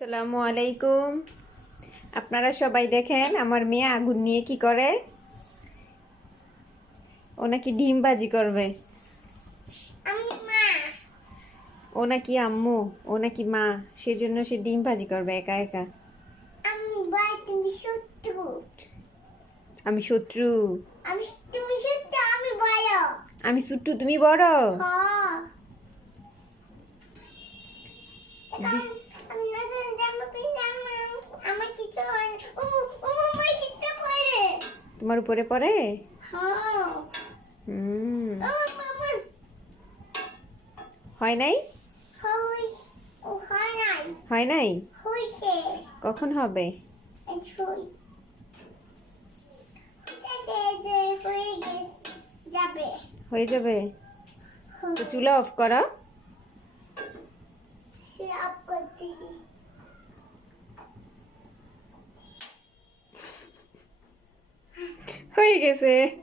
আসসালামু আলাইকুম। আপনারা সবাই দেখেন আমার মেয়ে আগুন নিয়ে কি করে। ও নাকি ডিম ভাজি করবে। ও নাকি আম্মু, ও নাকি মা, সেজন্য সে ডিম ভাজি করবে একা একা। আমি শত্রু। আমি ছোট্টু, তুমি বড়। ডি- তোমার উপরে পড়ে। হুম। হয় নাই। হয় নাই। কখন হবে? হয়ে যাবে। তো চুলা অফ করো। হয়ে গেছে।